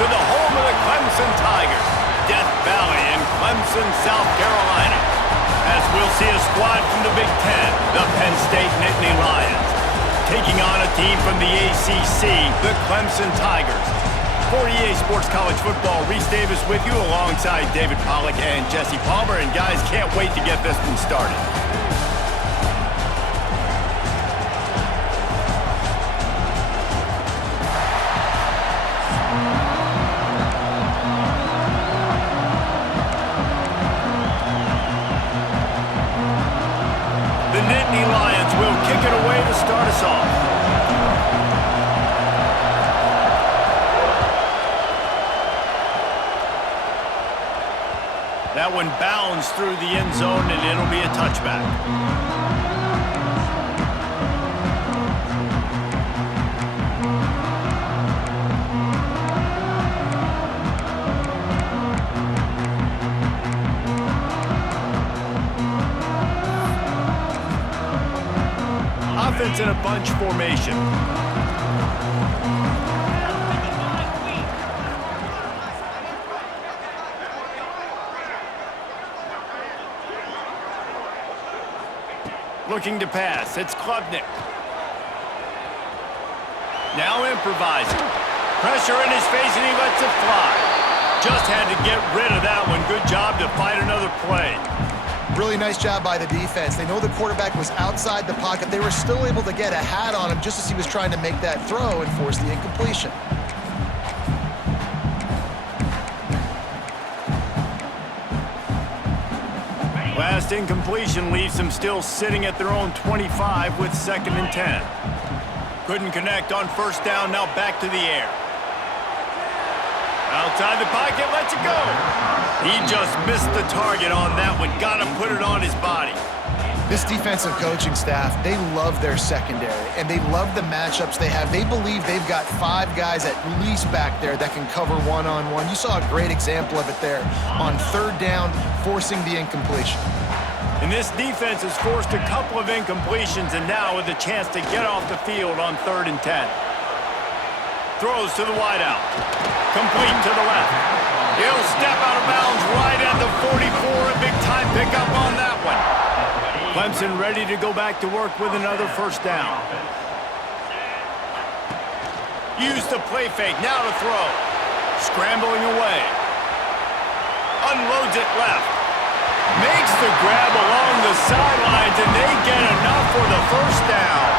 to the home of the Clemson Tigers, Death Valley in Clemson, South Carolina. As we'll see a squad from the Big Ten, the Penn State Nittany Lions, taking on a team from the ACC, the Clemson Tigers. For EA Sports College Football, Reese Davis with you alongside David Pollack and Jesse Palmer. And guys, can't wait to get this one started. The Nittany Lions will kick it away to start us off. That one bounced through the end zone, and it'll be a touchback. Offense in a bunch formation. Looking to pass. It's Klubnik. Now improvising. Pressure in his face, and he lets it fly. Just had to get rid of that one. Good job to fight another play. Really nice job by the defense. They know the quarterback was outside the pocket. They were still able to get a hat on him just as he was trying to make that throw and force the incompletion. Last incompletion leaves them still sitting at their own 25 with 2nd and 10. Couldn't connect on first down, now back to the air. Outside the pocket, lets it go. He just missed the target on that one. Got to put it on his body. This defensive coaching staff, they love their secondary, and they love the matchups they have. They believe they've got 5 guys at least back there that can cover one-on-one. You saw a great example of it there on 3rd down, forcing the incompletion. And this defense has forced a couple of incompletions, and now with a chance to get off the field on 3rd and 10. Throws to the wideout. Complete to the left. He'll step out of bounds right at the 44. A big-time pickup on that one. Clemson ready to go back to work with another first down. Use the play fake, now to throw. Scrambling away. Unloads it left. Makes the grab along the sidelines, and they get enough for the first down.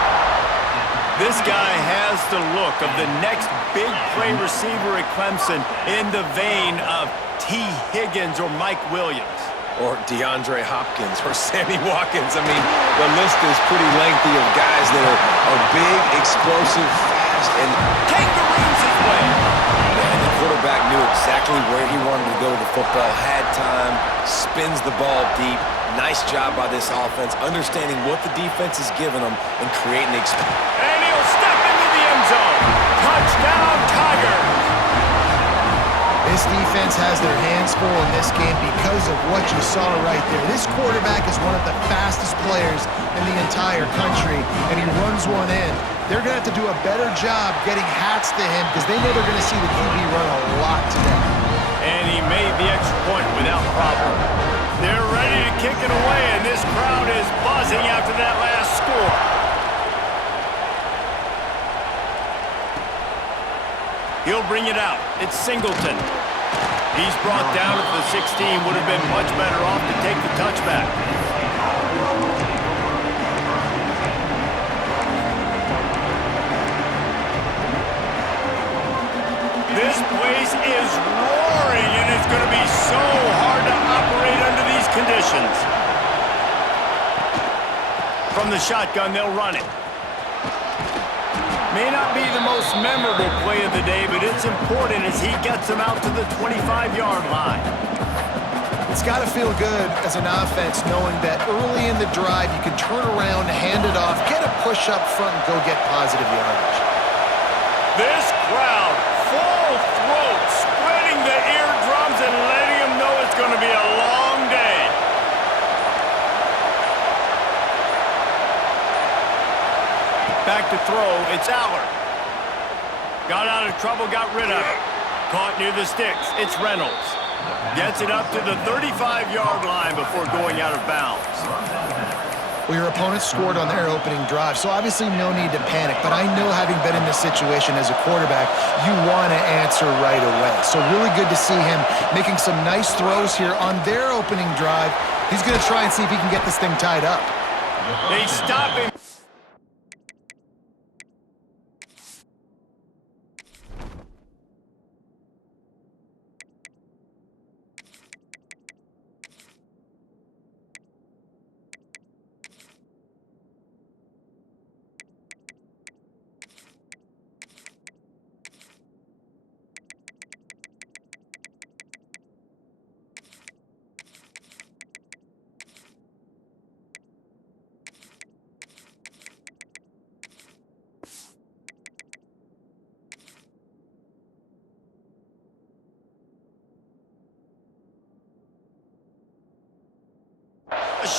This guy has the look of the next big play receiver at Clemson in the vein of T. Higgins or Mike Williams. Or DeAndre Hopkins, or Sammy Watkins. I mean, the list is pretty lengthy of guys that are big, explosive, fast, and kangaroos his way. Man, the quarterback knew exactly where he wanted to go with the football, had time, spins the ball deep. Nice job by this offense, understanding what the defense is giving them and creating the experience. And he'll step into the end zone. Touchdown, Tigers. This defense has their hands full in this game because of what you saw right there. This quarterback is one of the fastest players in the entire country, and he runs one in. They're going to have to do a better job getting hats to him because they know they're going to see the QB run a lot today. And he made the extra point without problem. They're ready to kick it away, and this crowd is buzzing after that last score. He'll bring it out. It's Singleton. He's brought down at the 16. Would have been much better off to take the touchback. This place is roaring, and it's going to be so hard to operate under these conditions. From the shotgun, they'll run it. May not be the most memorable play of the day, but it's important as he gets them out to the 25-yard line. It's got to feel good as an offense knowing that early in the drive you can turn around, hand it off, get a push up front, and go get positive yardage. This crowd, full throat, spreading the eardrums and letting them know it's going to be a long day. Back to throw, it's Aller. Got out of trouble, got rid of it. Caught near the sticks. It's Reynolds. Gets it up to the 35-yard line before going out of bounds. Well, your opponent scored on their opening drive, so obviously no need to panic. But I know, having been in this situation as a quarterback, you want to answer right away. So really good to see him making some nice throws here on their opening drive. He's going to try and see if he can get this thing tied up. They stop him.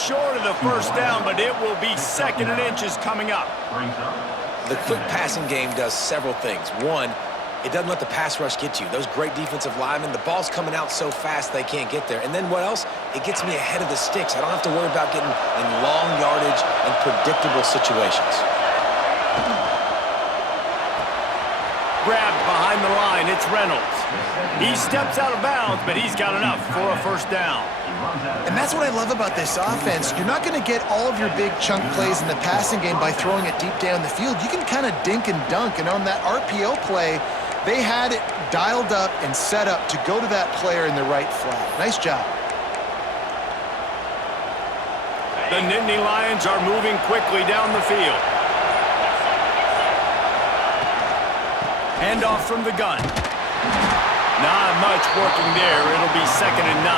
Short of the first down, but it will be 2nd and inches coming up. The quick passing game does several things. One, it doesn't let the pass rush get you. Those great defensive linemen, the ball's coming out so fast they can't get there. And then what else? It gets me ahead of the sticks. I don't have to worry about getting in long yardage and predictable situations. Grabbed behind the line, it's Reynolds. He steps out of bounds, but he's got enough for a first down. And that's what I love about this offense. You're not going to get all of your big chunk plays in the passing game by throwing it deep down the field. You can kind of dink and dunk, and on that RPO play, they had it dialed up and set up to go to that player in the right flat. Nice job. The Nittany Lions are moving quickly down the field. Handoff from the gun. Not much working there. It'll be 2nd and 9.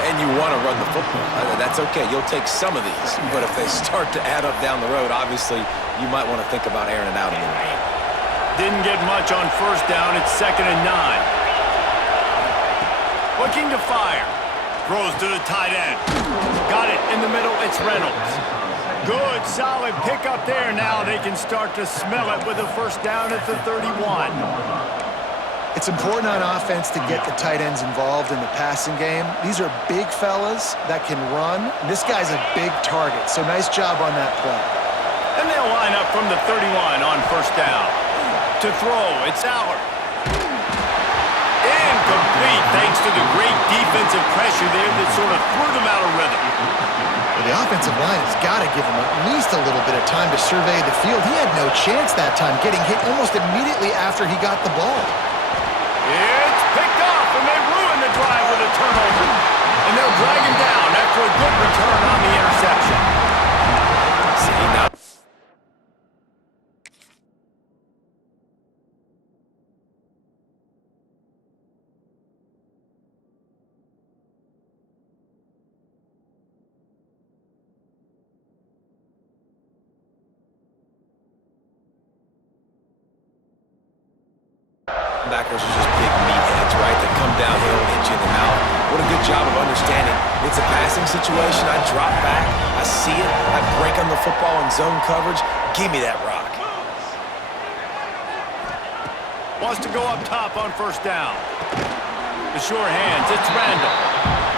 And you want to run the football. That's okay. You'll take some of these. But if they start to add up down the road, obviously, you might want to think about airing it out a little bit. Didn't get much on first down. It's 2nd and 9. Looking to fire. Throws to the tight end. Got it in the middle. It's Reynolds. Good, solid pickup there. Now they can start to smell it with a first down at the 31. It's important on offense to get the tight ends involved in the passing game. These are big fellas that can run. This guy's a big target, so nice job on that play. And they'll line up from the 31 on first down. To throw, it's Allard. Incomplete, thanks to the great defensive pressure there that sort of threw them out of rhythm. Well, the offensive line has got to give him at least a little bit of time to survey the field. He had no chance that time, getting hit almost immediately after he got the ball. It's picked off, and they ruin the drive with a turnover. And they'll drag him down after a good return on the interception. See, now... Backers are just big meatheads, right? That come downhill and hit you in the mouth. What a good job of understanding. It's a passing situation. I drop back. I see it. I break on the football in zone coverage. Give me that rock. Wants to go up top on first down. The sure hands, it's Randall.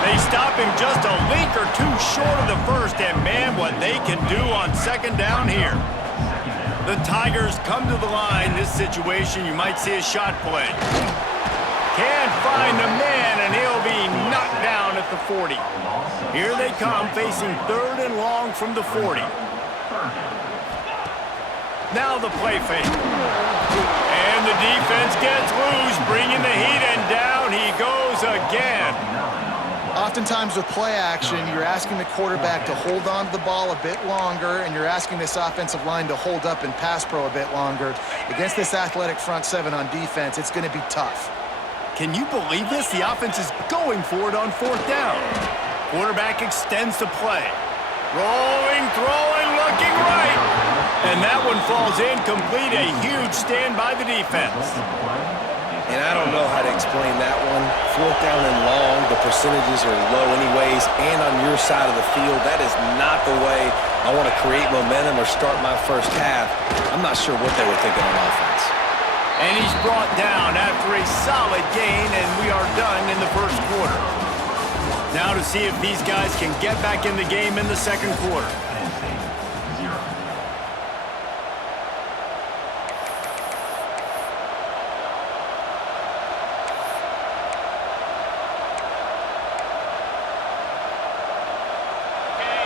They stop him just a link or two short of the first, and man, what they can do on second down here. The Tigers come to the line. This situation, you might see a shot play. Can't find the man, and he'll be knocked down at the 40. Here they come, facing 3rd and long from the 40. Now the play fake. And the defense gets loose, bringing the heat, and down he goes again. Oftentimes with play action, you're asking the quarterback to hold on to the ball a bit longer, and you're asking this offensive line to hold up in pass pro a bit longer. Against this athletic front seven on defense, it's going to be tough. Can you believe this? The offense is going for it on 4th down. Quarterback extends the play. Rolling, throwing, looking right. And that one falls incomplete. A huge stand by the defense. And I don't know how to explain that one. 4th down and long, the percentages are low anyways, and on your side of the field, that is not the way I want to create momentum or start my first half. I'm not sure what they were thinking on offense. And he's brought down after a solid gain, and we are done in the first quarter. Now to see if these guys can get back in the game in the second quarter.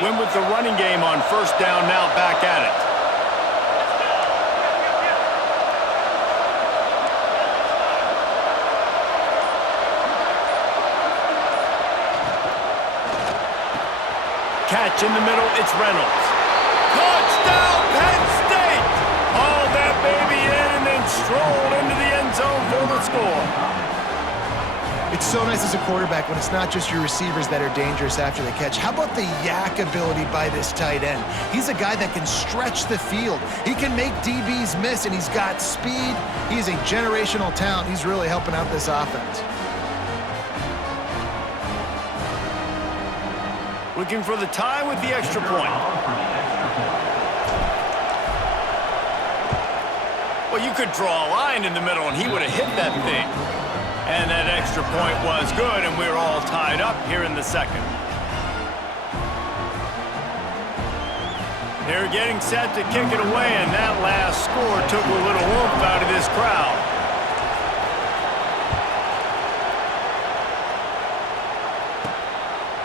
Win with the running game on first down, now back at it. Catch in the middle, it's Reynolds. Touchdown, Penn State! Hauled that baby in and then strolled into the end zone for the score. It's so nice as a quarterback when it's not just your receivers that are dangerous after the catch. How about the yak ability by this tight end? He's a guy that can stretch the field. He can make DBs miss, and he's got speed. He's a generational talent. He's really helping out this offense. Looking for the tie with the extra point. Well, you could draw a line in the middle, and he would have hit that thing. And that extra point was good, and we're all tied up here in the second. They're getting set to kick it away, and that last score took a little oomph out of this crowd.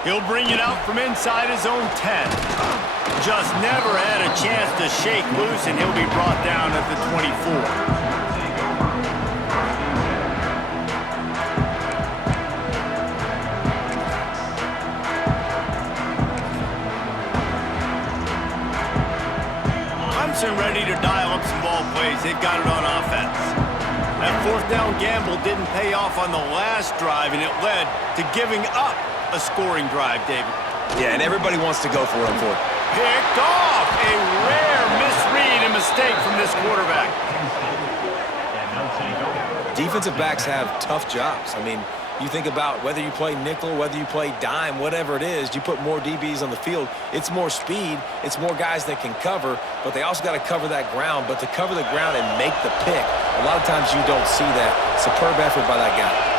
He'll bring it out from inside his own 10. Just never had a chance to shake loose, and he'll be brought down at the 24. Clemson ready to dial up some ball plays. They've got it on offense. That fourth down gamble didn't pay off on the last drive, and it led to giving up a scoring drive, David. Yeah, and everybody wants to go for it, Picked off! A rare misread and mistake from this quarterback. Defensive backs have tough jobs. I mean, you think about whether you play nickel, whether you play dime, whatever it is, you put more DBs on the field. It's more speed. It's more guys that can cover, but they also got to cover that ground. But to cover the ground and make the pick, a lot of times you don't see that. Superb effort by that guy.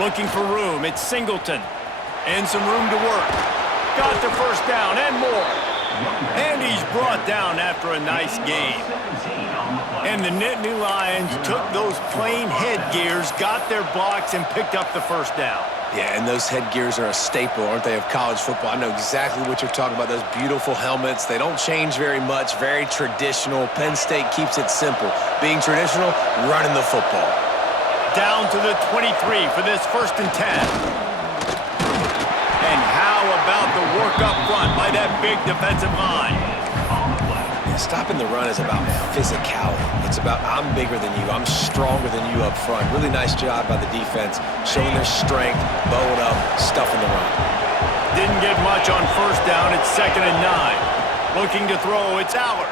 Looking for room, it's Singleton. And some room to work. Got the first down and more. And he's brought down after a nice game. And the Nittany Lions took those plain headgears, got their blocks, and picked up the first down. Yeah, and those headgears are a staple, aren't they, of college football? I know exactly what you're talking about, those beautiful helmets. They don't change very much, very traditional. Penn State keeps it simple. Being traditional, running the football. Down to the 23 for this 1st and 10. And how about the work up front by that big defensive line? Yeah, stopping the run is about physicality. It's about I'm bigger than you, I'm stronger than you up front. Really nice job by the defense, showing their strength, bowing up, stuffing the run. Didn't get much on first down. It's 2nd and 9. Looking to throw, it's Aller.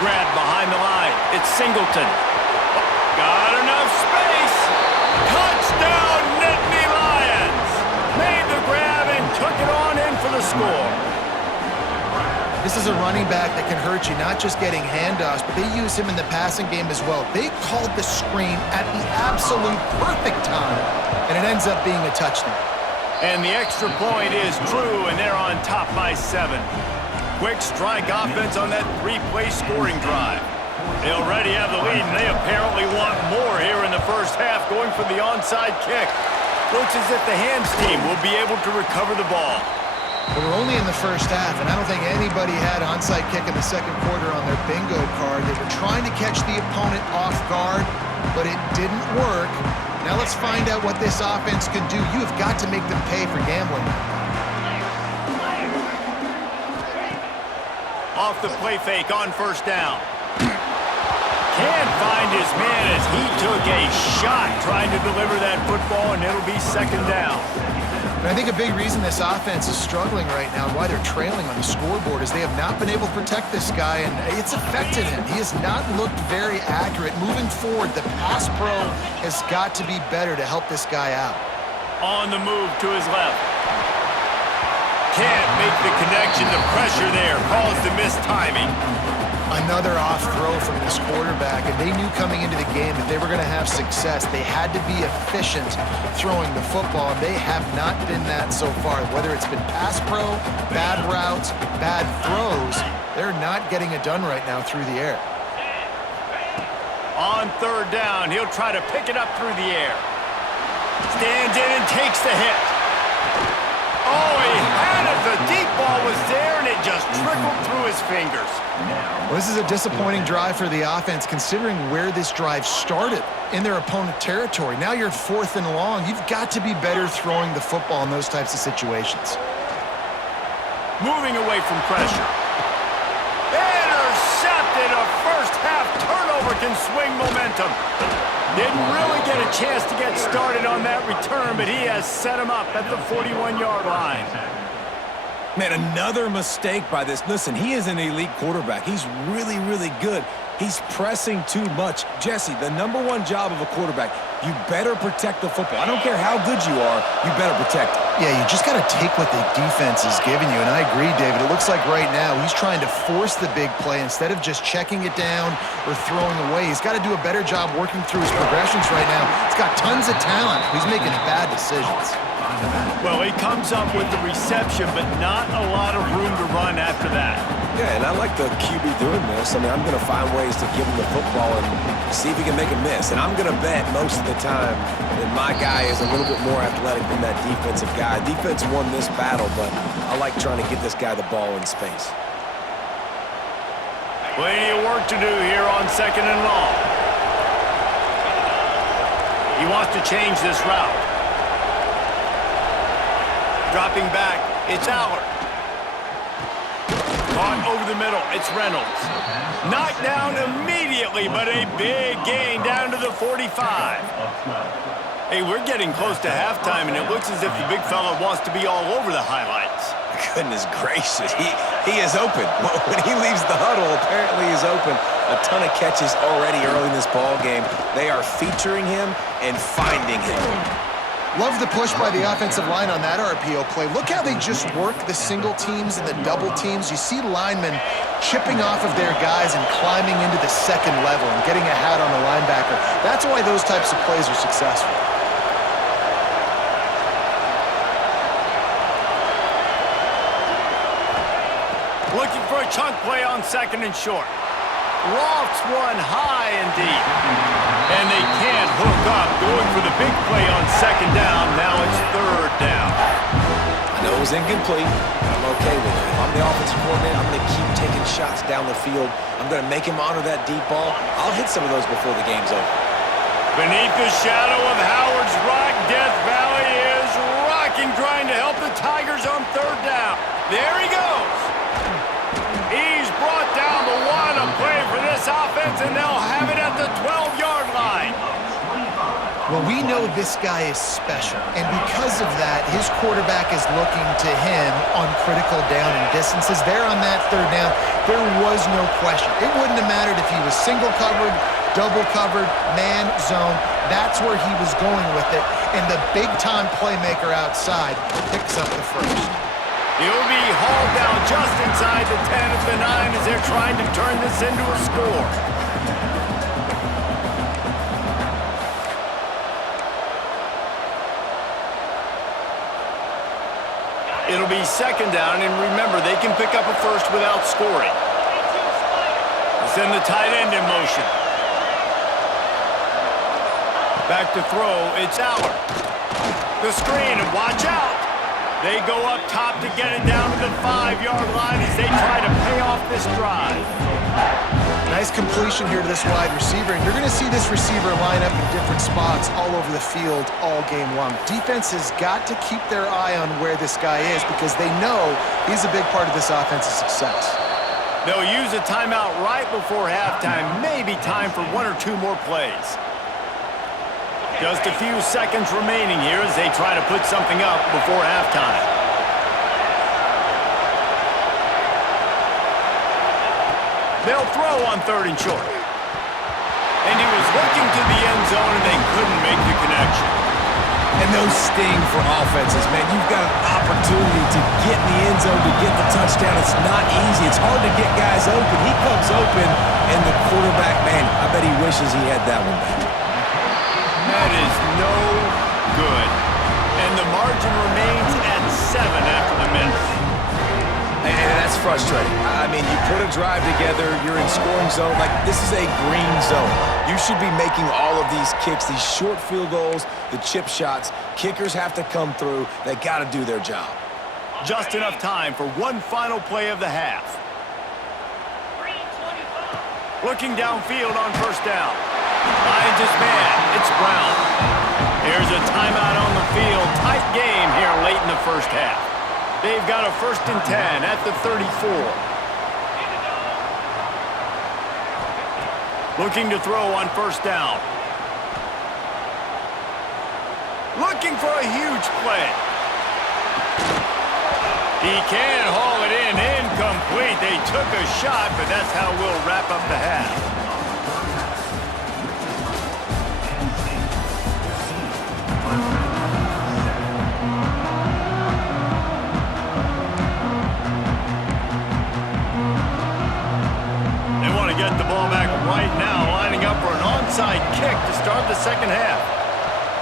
Grabbed behind the line, it's Singleton. Got enough space. Touchdown, Nittany Lions. Made the grab and took it on in for the score. This is a running back that can hurt you, not just getting handoffs, but they use him in the passing game as well. They called the screen at the absolute perfect time, and it ends up being a touchdown. And the extra point is true, and they're on top by 7. Quick strike offense on that 3-play scoring drive. They already have the lead, and they apparently want more here in the first half, going for the onside kick. Looks as if the hands team will be able to recover the ball. But we're only in the first half, and I don't think anybody had onside kick in the second quarter on their bingo card. They were trying to catch the opponent off guard, but it didn't work. Now let's find out what this offense can do. You have got to make them pay for gambling. Off the play fake on first down. Can't find his man as he took a shot trying to deliver that football, and it'll be 2nd down. And I think a big reason this offense is struggling right now and why they're trailing on the scoreboard is they have not been able to protect this guy, and it's affected him. He has not looked very accurate. Moving forward, the pass pro has got to be better to help this guy out. On the move to his left. Can't make the connection. The pressure there caused the missed timing. Another off throw from this quarterback, and they knew coming into the game that they were going to have success. They had to be efficient throwing the football, and they have not been that so far. Whether it's been pass pro, bad routes, bad throws, they're not getting it done right now through the air. On third down, he'll try to pick it up through the air. Stands in and takes the hit. Oh, he had it. The deep ball was there, and it just trickled through his fingers. Well, this is a disappointing drive for the offense, considering where this drive started in their opponent territory. Now you're 4th and long. You've got to be better throwing the football in those types of situations. Moving away from pressure. Intercepted. A first-half turnover can swing momentum. Didn't really get a chance to get started on that return, but he has set him up at the 41-yard line. Man, another mistake by this. Listen, he is an elite quarterback. He's really, really good. He's pressing too much. Jesse, the #1 job of a quarterback, you better protect the football. I don't care how good you are, you better protect it. Yeah, you just got to take what the defense is giving you, and I agree, David. It looks like right now he's trying to force the big play instead of just checking it down or throwing away. He's got to do a better job working through his progressions right now. He's got tons of talent. He's making bad decisions. Well, he comes up with the reception, but not a lot of room to run after that. Yeah, and I like the QB doing this. I mean, I'm going to find ways to give him the football and see if he can make a miss. And I'm going to bet most of the time that my guy is a little bit more athletic than that defensive guy. Defense won this battle, but I like trying to get this guy the ball in space. Plenty of work to do here on 2nd and long. He wants to change this route. Dropping back, it's Allard. Caught over the middle, it's Reynolds. Knocked down immediately, but a big gain down to the 45. Hey, we're getting close to halftime, and it looks as if the big fella wants to be all over the highlights. Goodness gracious, he is open. When he leaves the huddle, apparently he's open. A ton of catches already early in this ball game. They are featuring him and finding him. Love the push by the offensive line on that RPO play. Look how they just work the single teams and the double teams. You see linemen chipping off of their guys and climbing into the second level and getting a hat on the linebacker. That's why those types of plays are successful. Looking for a chunk play on 2nd and short. Lofts one high and deep. And they can't hook up. Going for the big play on 2nd down. Now it's 3rd down. I know it was incomplete, but I'm okay with it. If I'm the offensive coordinator, I'm going to keep taking shots down the field. I'm going to make him honor that deep ball. I'll hit some of those before the game's over. Beneath the shadow of Howard's Rock, Death Valley is rocking, trying to help the Tigers on 3rd down. There he goes. He's brought down the one. A play for this offense, and they'll have it at the 12-yard line. Well, we know this guy is special, and because of that, his quarterback is looking to him on critical down and distances. There on that 3rd down, there was no question. It wouldn't have mattered if he was single covered, double covered, man, zone. That's where he was going with it, and the big-time playmaker outside picks up the first. He'll be hauled down just inside the 10 of the 9 as they're trying to turn this into a score. It'll be 2nd down, and remember, they can pick up a first without scoring. Send the tight end in motion. Back to throw, it's Allard. The screen, and watch out. They go up top to get it down to the 5-yard line as they try to pay off this drive. Nice completion here to this wide receiver, and you're going to see this receiver line up in different spots all over the field all game long. Defense has got to keep their eye on where this guy is because they know he's a big part of this offense's success. They'll use a timeout right before halftime, maybe time for 1 or 2 more plays. Just a few seconds remaining here as they try to put something up before halftime. They'll throw on 3rd and short. And he was looking to the end zone, and they couldn't make the connection. And those sting for offenses, man. You've got an opportunity to get in the end zone, to get the touchdown. It's not easy. It's hard to get guys open. He comes open, and the quarterback, man, I bet he wishes he had that one back. That is no good. And the margin remains at 7 after the minute. And that's frustrating. I mean, you put a drive together, you're in scoring zone. Like, this is a green zone. You should be making all of these kicks, these short field goals, the chip shots. Kickers have to come through. They got to do their job. Just enough time for one final play of the half. Looking downfield on 1st down. Finds his man. It's Brown. Here's a timeout on the field. Tight game here late in the 1st half. They've got a 1st and 10 at the 34. Looking to throw on 1st down. Looking for a huge play. He can haul it in. Incomplete. They took a shot, but that's how we'll wrap up the half. Get the ball back right now, lining up for an onside kick to start the 2nd half.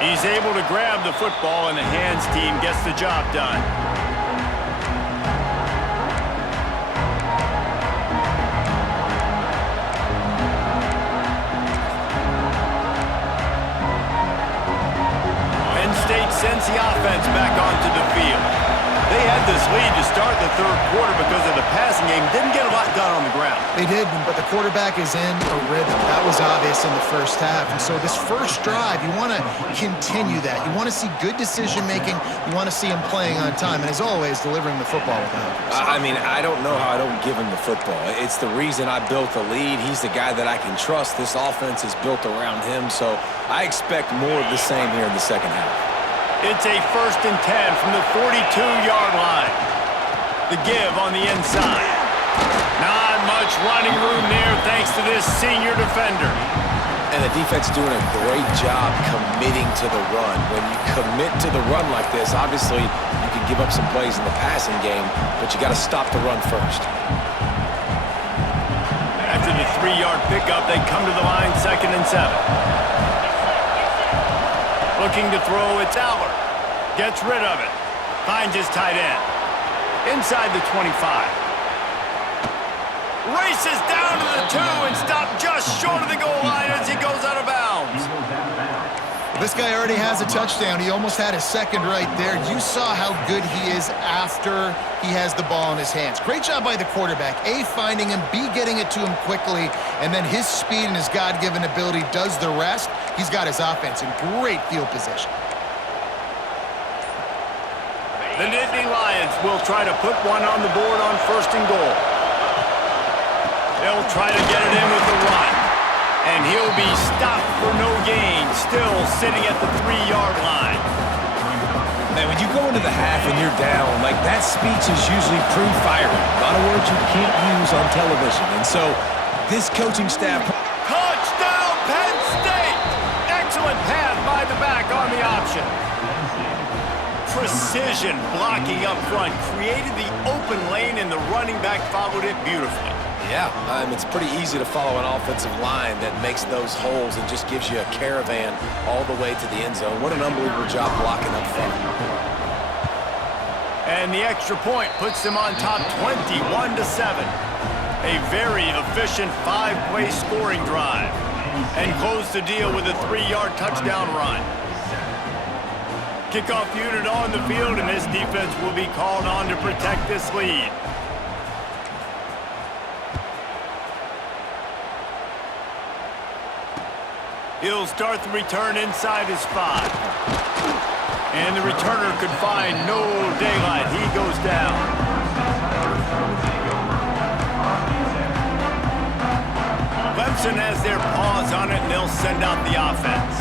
He's able to grab the football, and the hands team gets the job done. Penn State sends the offense back onto the field. They had this lead to start the 3rd quarter because of the passing game. Didn't get a lot done on the ground. They did, but the quarterback is in a rhythm. That was obvious in the 1st half. And so this 1st drive, you want to continue that. You want to see good decision-making. You want to see him playing on time. And as always, delivering the football with accuracy. I mean, I don't know how I don't give him the football. It's the reason I built the lead. He's the guy that I can trust. This offense is built around him. So I expect more of the same here in the 2nd half. It's a 1st and 10 from the 42-yard line. The give on the inside. Not much running room there thanks to this senior defender. And the defense doing a great job committing to the run. When you commit to the run like this, obviously you can give up some plays in the passing game, but you got to stop the run first. After the 3-yard pickup, they come to the line 2nd and 7. Looking to throw, it's Allard. Gets rid of it. Finds his tight end. Inside the 25. Races down to the 2 and stopped just short of the goal line as he goes out of bounds. This guy already has a touchdown. He almost had his 2nd right there. You saw how good he is after he has the ball in his hands. Great job by the quarterback. A, finding him, B, getting it to him quickly, and then his speed and his God-given ability does the rest. He's got his offense in great field position. The Nittany Lions will try to put one on the board on 1st and goal. They'll try to get it in with the run. And he'll be stopped for no gain, still sitting at the 3-yard line. Man, when you go into the half and you're down, like that speech is usually pre-firing. A lot of words you can't use on television. And so this coaching staff... Touchdown, Penn State! Excellent pass by the back on the option. Precision blocking up front created the open lane, and the running back followed it beautifully. Yeah, it's pretty easy to follow an offensive line that makes those holes and just gives you a caravan all the way to the end zone. What an unbelievable job blocking up front. And the extra point puts them on top 21-7. A very efficient 5-play scoring drive. And close the deal with a 3-yard touchdown run. Kickoff unit on the field, and this defense will be called on to protect this lead. He'll start the return inside his 5. And the returner could find no daylight. He goes down. Clemson has their paws on it, and they'll send out the offense.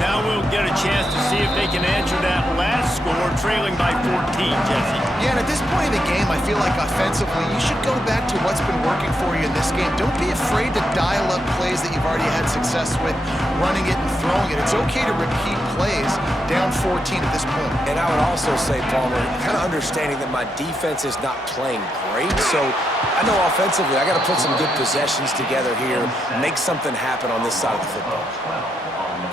Now we'll get a chance to see if they can answer that last score, trailing by 14, Jesse. Yeah, and at this point in the game, I feel like offensively, you should go back to what's been working for you in this game. Don't be afraid to dial up plays that you've already had success with, running it and throwing it. It's okay to repeat plays down 14 at this point. And I would also say, Palmer, kind of understanding that my defense is not playing great, so I know offensively I got to put some good possessions together here, make something happen on this side of the football.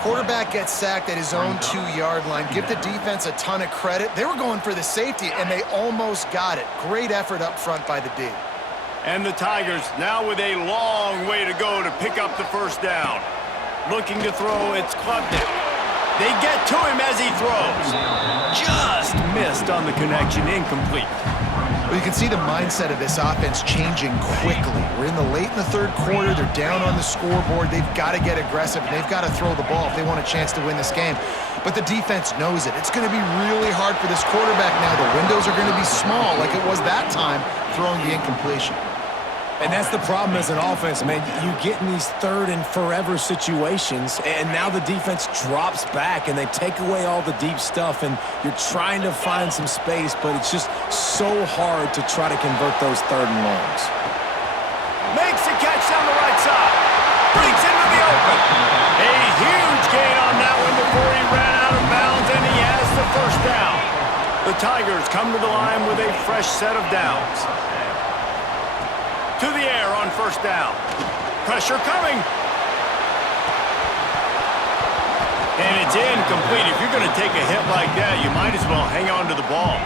Quarterback gets sacked at his own 2-yard line. Give the defense a ton of credit. They were going for the safety, and they almost got it. Great effort up front by the D. And the Tigers now with a long way to go to pick up the first down. Looking to throw, it's Clemson. They get to him as he throws. Just missed on the connection, incomplete. Well, you can see the mindset of this offense changing quickly. We're in the late in the third quarter. They're down on the scoreboard. They've got to get aggressive, and they've got to throw the ball if they want a chance to win this game. But the defense knows it. It's going to be really hard for this quarterback now. The windows are going to be small like it was that time throwing the incompletion. And that's the problem as an offense, man. You get in these third and forever situations, and now the defense drops back, and they take away all the deep stuff, and you're trying to find some space, but it's just so hard to try to convert those third and longs. Makes the catch down the right side. Brings into the open. A huge gain on that one before he ran out of bounds, and he has the first down. The Tigers come to the line with a fresh set of downs. To the air on first down. Pressure coming. And it's incomplete. If you're going to take a hit like that, you might as well hang on to the ball.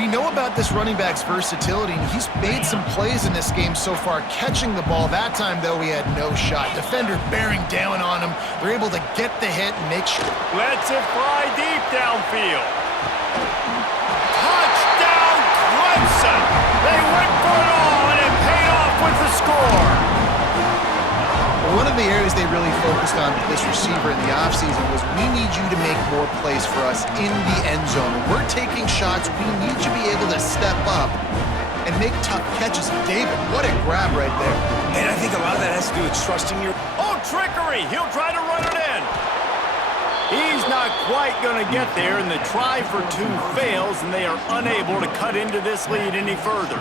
We know about this running back's versatility, and he's made some plays in this game so far, catching the ball. That time, though, he had no shot. Defender bearing down on him. They're able to get the hit and make sure. Lets it fly deep downfield. Touchdown, Clemson. They went for it all, and it paid off with the score. One of the areas they really focused on with this receiver in the offseason was we need you to make more plays for us in the end zone. When we're taking shots, we need you to be able to step up and make tough catches. David, what a grab right there. And I think a lot of that has to do with trusting your... Oh, trickery! He'll try to run it in. He's not quite going to get there, and the try for two fails, and they are unable to cut into this lead any further.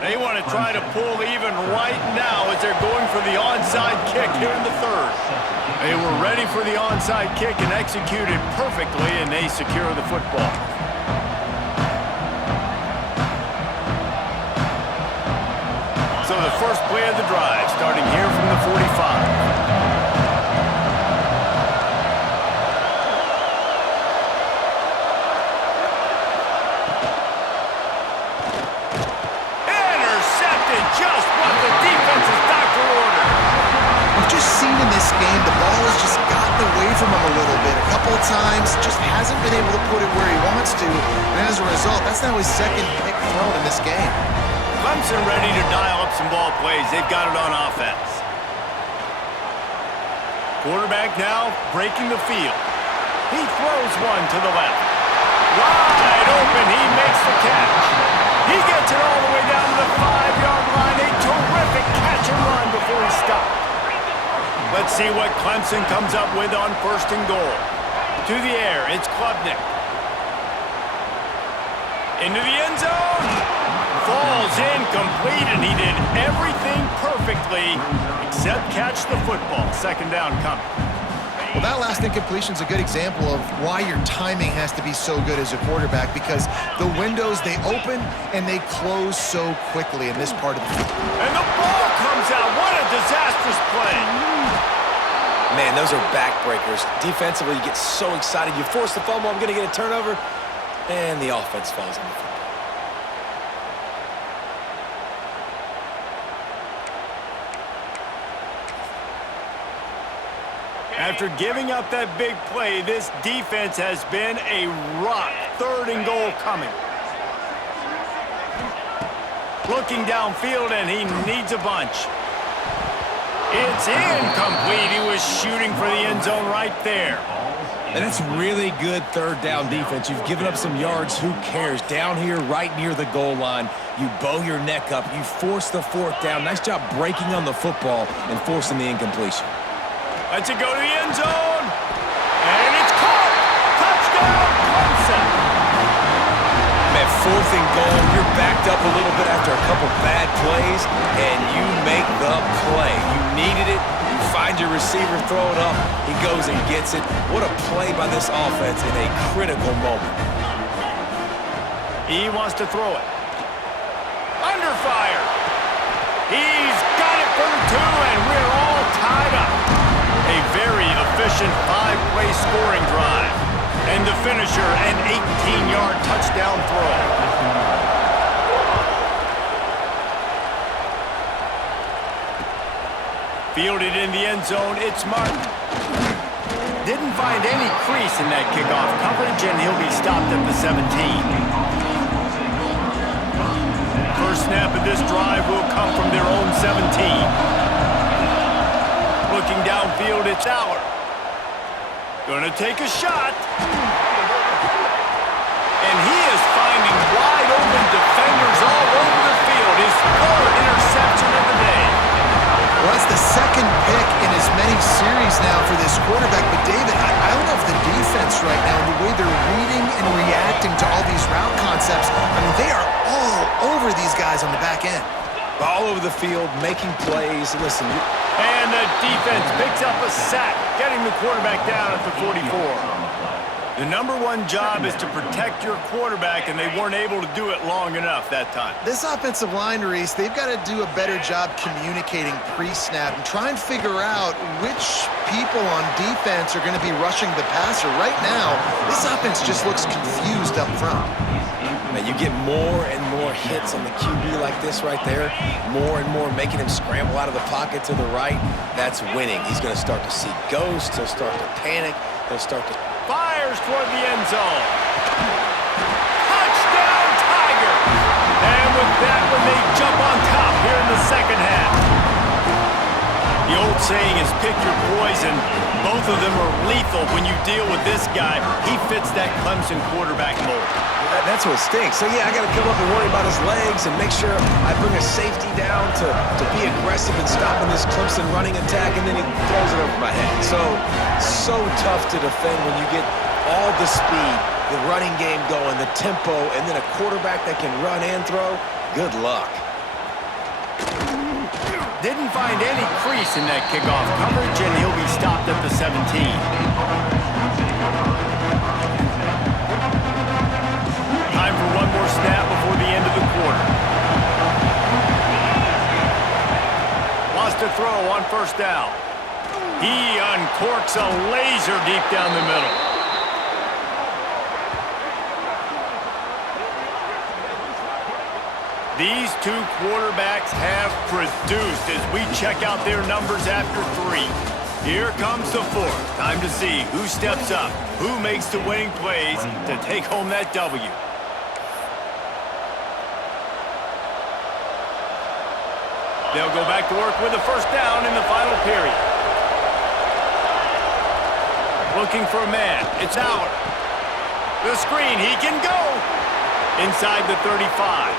They want to try to pull even right now as they're going for the onside kick here in the third. They were ready for the onside kick and executed perfectly, and they secure the football. So the first play of the drive, starting here from the 45. Just what the defense's doctor ordered. We've just seen in this game the ball has just gotten away from him a little bit. A couple of times, just hasn't been able to put it where he wants to. And as a result, that's now his second pick thrown in this game. Clemson ready to dial up some ball plays. They've got it on offense. Quarterback now breaking the field. He throws one to the left. Wide open, he makes the catch. He gets it all the way down to the 5-yard line. A terrific catch and run before he stopped. Let's see what Clemson comes up with on first and goal. To the air, it's Klubnik. Into the end zone. Falls incomplete, and he did everything perfectly except catch the football. Second down coming. Well, that last incompletion is a good example of why your timing has to be so good as a quarterback, because the windows, they open and they close so quickly in this part of the field. And the ball comes out. What a disastrous play. Man, those are backbreakers. Defensively, you get so excited. You force the fumble, I'm going to get a turnover, and the offense falls on the football. After giving up that big play, this defense has been a rock. Third and goal coming. Looking downfield, and he needs a bunch. It's incomplete. He was shooting for the end zone right there. And it's really good third down defense. You've given up some yards. Who cares? Down here right near the goal line, you bow your neck up. You force the fourth down. Nice job breaking on the football and forcing the incompletion. Let's it go to the end zone. And it's caught. Touchdown, Clemson. At 4th and goal, you're backed up a little bit after a couple bad plays, and you make the play. You needed it. You find your receiver, throw it up. He goes and gets it. What a play by this offense in a critical moment. He wants to throw it. Under fire. He's got it for the 2, and we're all tied up. A very efficient 5-play scoring drive. And the finisher, an 18-yard touchdown throw. Fielded in the end zone, it's Martin. Didn't find any crease in that kickoff coverage, and he'll be stopped at the 17. First snap of this drive will come from their own 17. Looking downfield, it's Aller. Gonna take a shot. And he is finding wide open defenders all over the field. His 3rd interception of the day. Well, that's the 2nd pick in as many series now for this quarterback. But, David, I love the defense right now and the way they're reading and reacting to all these route concepts. I mean, they are all over these guys on the back end. All over the field, making plays. Listen, and the defense picks up a sack, getting the quarterback down at the 44. The #1 job is to protect your quarterback, and they weren't able to do it long enough that time. This offensive line, Reese, they've got to do a better job communicating pre-snap and try and figure out which people on defense are going to be rushing the passer. Right now, this offense just looks confused up front. And you get more and more hits on the QB like this right there, more and more making him scramble out of the pocket to the right. That's winning. He's going to start to see ghosts. He'll start to panic. He'll start to... Fires toward the end zone. Touchdown, Tigers! And with that one, they jump on top here in the second half. The old saying is pick your poison. Both of them are lethal when you deal with this guy. He fits that Clemson quarterback mold. That's what stinks. So, yeah, I got to come up and worry about his legs and make sure I bring a safety down to be aggressive and stopping this Clemson running attack, and then he throws it over my head. So tough to defend when you get all the speed, the running game going, the tempo, and then a quarterback that can run and throw. Good luck. Didn't find any crease in that kickoff coverage, and he'll be stopped at the 17. Time for one more snap before the end of the quarter. Lost a throw on first down. He uncorks a laser deep down the middle. These two quarterbacks have produced as we check out their numbers after 3. Here comes the 4th. Time to see who steps up, who makes the winning plays to take home that W. They'll go back to work with a first down in the final period. Looking for a man. It's Aller. The screen. He can go. Inside the 35.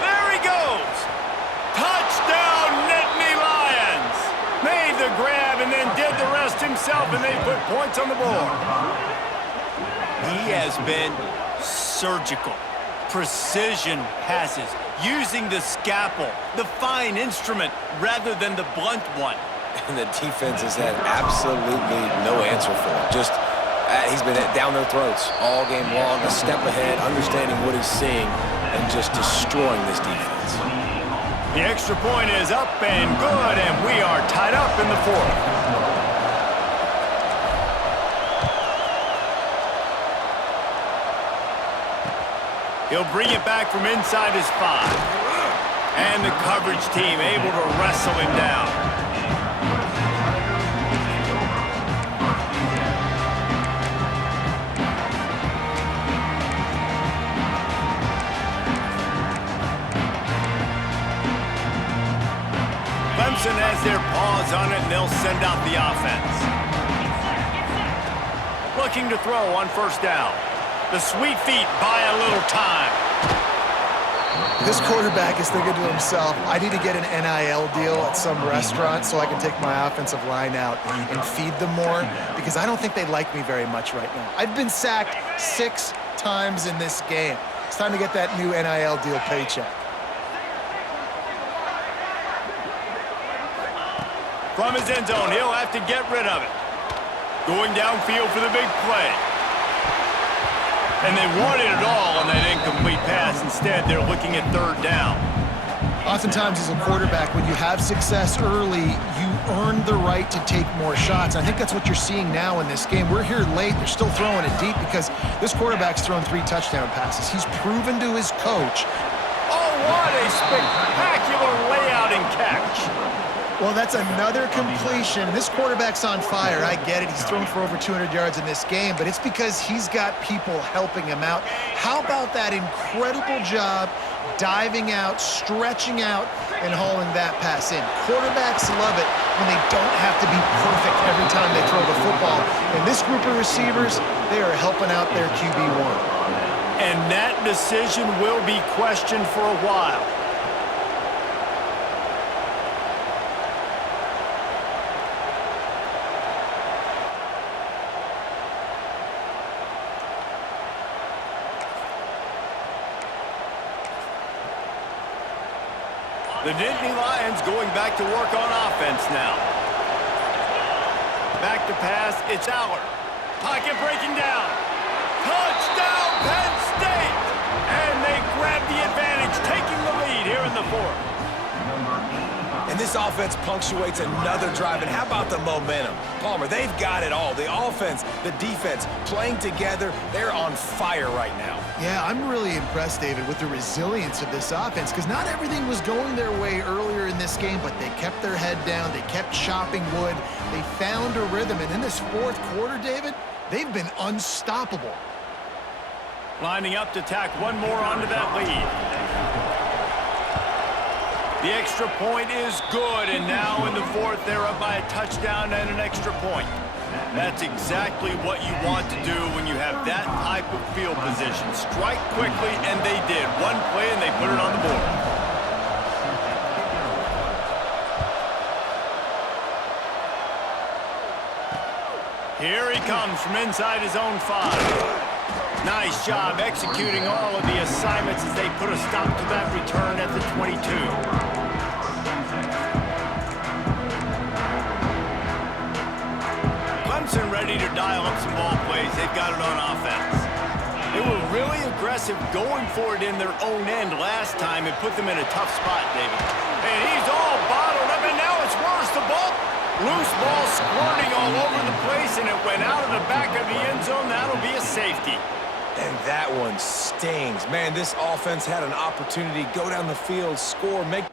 There he goes. Touchdown, Nittany Lions. Made the grab and then did the rest himself, and they put points on the board. He has been surgical. Precision passes. Using the scalpel, the fine instrument, rather than the blunt one. And the defense has had absolutely no answer for him. Just, he's been down their throats all game long, a step ahead, understanding what he's seeing, and just destroying this defense. The extra point is up and good, and we are tied up in the 4th. He'll bring it back from inside his 5. And the coverage team able to wrestle him down. Clemson has their paws on it, and they'll send out the offense. looking to throw on first down. The sweet feet buy a little time. This quarterback is thinking to himself, I need to get an NIL deal at some restaurant so I can take my offensive line out and feed them more, because I don't think they like me very much right now. I've been sacked 6 times in this game. It's time to get that new NIL deal paycheck. From his end zone, he'll have to get rid of it. Going downfield for the big play. And they wanted it all on that incomplete pass. Instead, they're looking at third down. Oftentimes as a quarterback, when you have success early, you earn the right to take more shots. I think that's what you're seeing now in this game. We're here late. They're still throwing it deep because this quarterback's thrown 3 touchdown passes. He's proven to his coach. Oh, what a spectacular layout and catch. Well, that's another completion. This quarterback's on fire. I get it. He's thrown for over 200 yards in this game, but it's because he's got people helping him out. How about that incredible job diving out, stretching out, and hauling that pass in? Quarterbacks love it when they don't have to be perfect every time they throw the football. And this group of receivers, they are helping out their QB1. And that decision will be questioned for a while. The Nittany Lions going back to work on offense now. Back to pass, it's Aller. Pocket breaking down. Touchdown, Penn State! And they grab the advantage, taking the lead here in the 4th. And this offense punctuates another drive. And how about the momentum? Palmer, they've got it all. The offense, the defense, playing together. They're on fire right now. Yeah, I'm really impressed, David, with the resilience of this offense, because not everything was going their way earlier in this game, but they kept their head down. They kept chopping wood. They found a rhythm. And in this 4th quarter, David, they've been unstoppable. Lining up to tack one more onto that lead. The extra point is good, and now in the 4th, they're up by a touchdown and an extra point. That's exactly what you want to do when you have that type of field position. Strike quickly, and they did. One play, and they put it on the board. Here he comes from inside his own 5. Nice job executing all of the assignments as they put a stop to that return at the 22. Clemson ready to dial up some ball plays. They've got it on offense. They were really aggressive going for it in their own end last time and put them in a tough spot, David. And he's all bottled up, and now it's worse. The ball, loose ball squirting all over the place, and it went out of the back of the end zone. That'll be a safety. And that one stings. Man, this offense had an opportunity. Go down the field, score, make